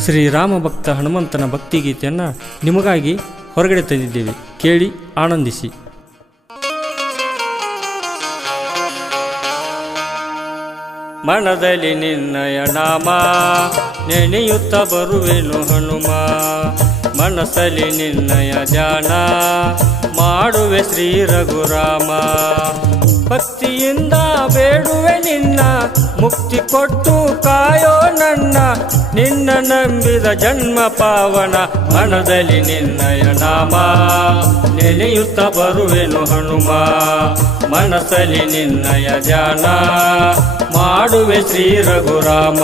ಶ್ರೀರಾಮ ಭಕ್ತ ಹನುಮಂತನ ಭಕ್ತಿಗೀತೆಯನ್ನು ನಿಮಗಾಗಿ ಹೊರಗಡೆ ತಂದಿದ್ದೇವೆ. ಕೇಳಿ ಆನಂದಿಸಿ. ಮನದಲ್ಲಿ ನಿನ್ನಯ ನಾಮ ನೆನೆಯುತ್ತ ಬರುವೆನು ಹನುಮ, ಮನಸ್ಸಲ್ಲಿ ನಿನ್ನಯ ಧ್ಯಾನ ಮಾಡುವೆ ಶ್ರೀ ರಘುರಾಮ. ಭಕ್ತಿಯಿಂದ ಬೇಡುವೆ ನಿನ್ನ, ಮುಕ್ತಿ ಕೊಟ್ಟು ಕಾಯೋ ನನ್ನ, ನಿನ್ನ ನಂಬಿದ ಜನ್ಮ ಪಾವನ. ಮನದಲ್ಲಿ ನಿನ್ನಯ ನಾಮ ನೆನೆಯುತ್ತ ಬರುವೆನು ಹನುಮ, ಮನಸ್ಸಲ್ಲಿ ನಿನ್ನಯ ಧ್ಯಾನ ಮಾಡುವೆ ಶ್ರೀ ರಘುರಾಮ.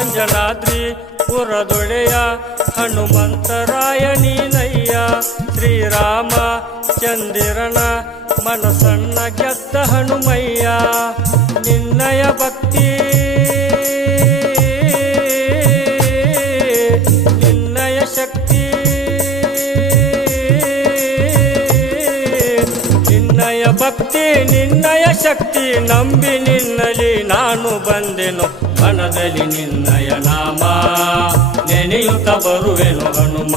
ಅಂಜನಾದ್ರಿ ಪುರದೊಡೆಯ ಹನುಮಂತರಾಯ ನೀನಯ್ಯ, ಶ್ರೀರಾಮ ಚಂದಿರನ ಮನಸ್ಸನ್ನ ಗೆದ್ದ ಹನುಮಯ್ಯ. ನಿನ್ನಯ ಭಕ್ತಿ ನಿನ್ನಯ ಶಕ್ತಿ, ನಿನ್ನಯ ಭಕ್ತಿ ನಿನ್ನಯ ಶಕ್ತಿ, ನಂಬಿ ನಿನ್ನಲಿ ನಾನು ಬಂದೆನು. ಮನದಲ್ಲಿ ನಿನ್ನಯ ನಾಮ ನೆನೆಯುತ್ತ ಬರುವೆನು ಹನುಮ,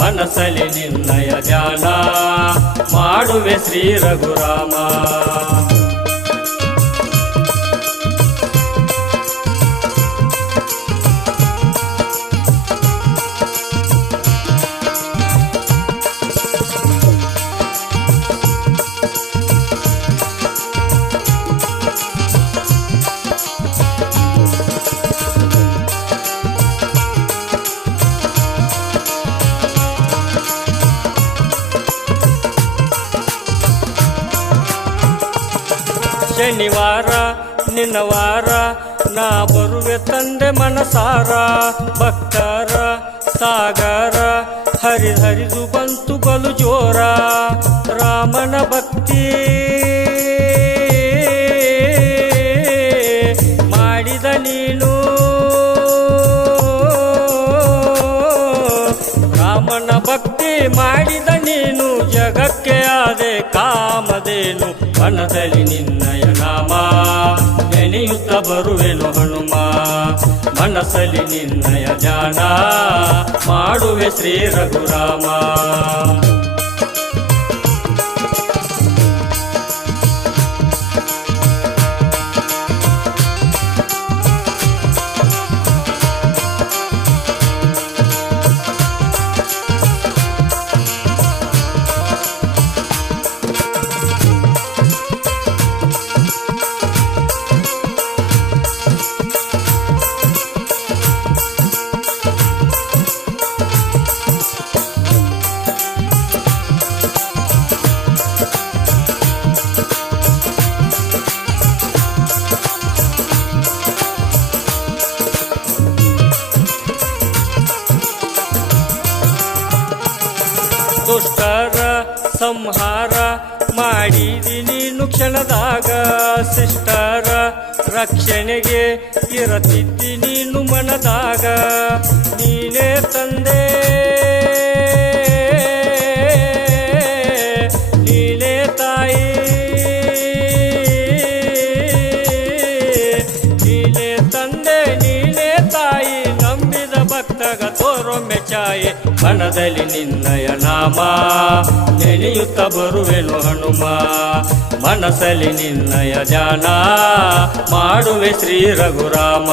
ಮನಸ್ಸಲ್ಲಿ ನಿನ್ನಯ ಧ್ಯಾನ ಮಾಡುವೆ ಶ್ರೀ ರಘುರಾಮ. ಶನಿವಾರ ನಿನ್ನ ವಾರ ನಾ ಬರುವೆ ತಂದೆ ಮನಸಾರ, ಭಕ್ತರ ಸಾಗರ ಹರಿದು ಬಂತು ಬಲು ಜೋರ. ರಾಮನ ಭಕ್ತಿ ಮಾಡಿದ ನೀನು, ರಾಮನ ಭಕ್ತಿ ಮಾಡಿದ ನೀನು, ಜಗಕ್ಕೆ ಆದೆ ಕಾಮದೇನು. ಮನದಲ್ಲಿ ನಿನ್ನಯ ನಾಮ ನೆನೆಯುತ್ತ ಬರುವೆನು ಹನುಮ, ಮನಸ್ಸಲ್ಲಿ ನಿನ್ನಯ ಧ್ಯಾನ ಮಾಡುವೆ ಶ್ರೀ ರಘುರಾಮ. ದುಷ್ಟರ ಸಂಹಾರ ಮಾಡಿದಿ ನೀನು ಕ್ಷಣದಾಗ, ಶಿಷ್ಟರ ರಕ್ಷಣೆಗೆ ಇರತಿದ್ದಿ ನೀನು ಮನದಾಗ. ನೀನೇ ತಂದೆ ನೀನೇ ತಾಯಿ, ನೀನೇ ತಂದೆ ನೀನೇ ತಾಯಿ, ನಂಬಿದ ಭಕ್ತಗ ತೋರೊಮ್ಮೆ ಛಾಯೆ. ಮನದಲ್ಲಿ ನಿನ್ನಯ ನಾಮ ನೆನೆಯುತ್ತ ಬರುವೆನು ಹನುಮ, ಮನಸ್ಸಲ್ಲಿ ನಿನ್ನಯ ಧ್ಯಾನ ಮಾಡುವೆ ಶ್ರೀ ರಘುರಾಮ.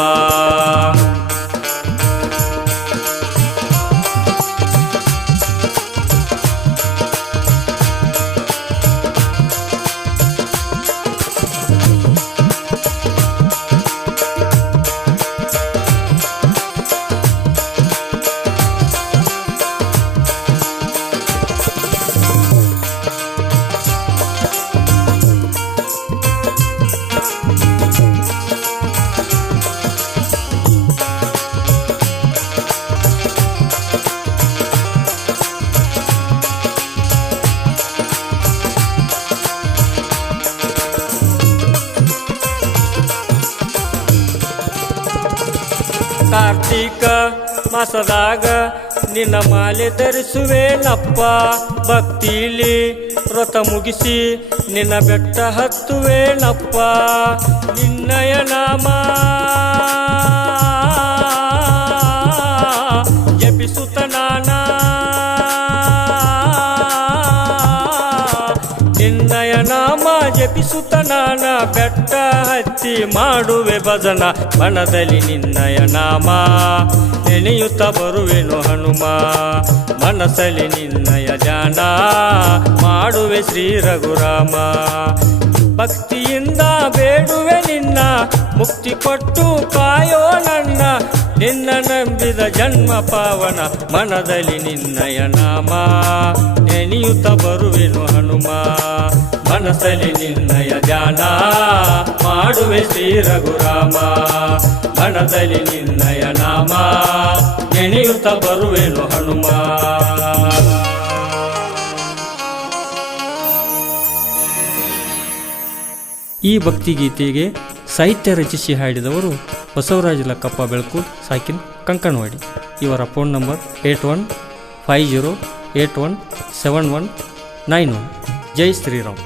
ಕಾರ್ತೀಕ ಮಾಸದಾಗ ನಿನ್ನ ಮಾಲೆ ಧರಿಸುವೇನಪ್ಪ, ಭಕ್ತಿಲಿ ವ್ರತ ಮುಗಿಸಿ ನಿನ್ನ ಬೆಟ್ಟ ಹತ್ತುವೇನಪ್ಪ. ನಿನ್ನಯ ನಾಮ ಜಪಿಸುತ್ತ ನಾನ, ನಿನ್ನಯ ನಾಮ ಜಪಿಸುತ್ತ ನಾನ ಬೆಟ್ಟ ಹತ್ತಿ ಮಾಡುವೆ ಭಜನ. ಮನದಲ್ಲಿ ನಿನ್ನಯ ನಾಮ ನೆನೆಯುತ್ತ ಬರುವೆನು ಹನುಮ, ಮನಸ್ಸಲ್ಲಿ ನಿನ್ನಯ ಧ್ಯಾನ ಮಾಡುವೆ ಶ್ರೀ ರಘುರಾಮ. ಭಕ್ತಿಯಿಂದ ಬೇಡುವೆ ನಿನ್ನ ಮುಕ್ತಿ ಕೊಟ್ಟು ಕಾಯೋ ನನ್ನ, ನಿನ್ನ ನಂಬಿದ ಜನ್ಮ ಪಾವನ. ಮನದಲ್ಲಿ ನಿನ್ನಯ ನಾಮ ನೆನೆಯುತ್ತ ಬರುವೆನು ಹನುಮ, ಮನಸ್ಸಲ್ಲಿ ನಿನ್ನಯ ಧ್ಯಾನ ಮಾಡುವೆ ಶ್ರೀ ರಘುರಾಮ. ಮನದಲ್ಲಿ ನಿನ್ನಯ ನಾಮ ನೆನೆಯುತ್ತ ಬರುವೆನು ಹನುಮ. ಈ ಭಕ್ತಿಗೀತೆಗೆ ಸಾಹಿತ್ಯ ರಚಿಸಿ ಹಾಡಿದವರು ಬಸವರಾಜ ಲಕ್ಕಪ್ಪ ಬೆಳಕೂರ್, ಸಾಕಿನ್ ಕಂಕಣವಾಡಿ. ಇವರ ಫೋನ್ ನಂಬರ್ 8150817191. ಜೈ ಶ್ರೀರಾಮ್.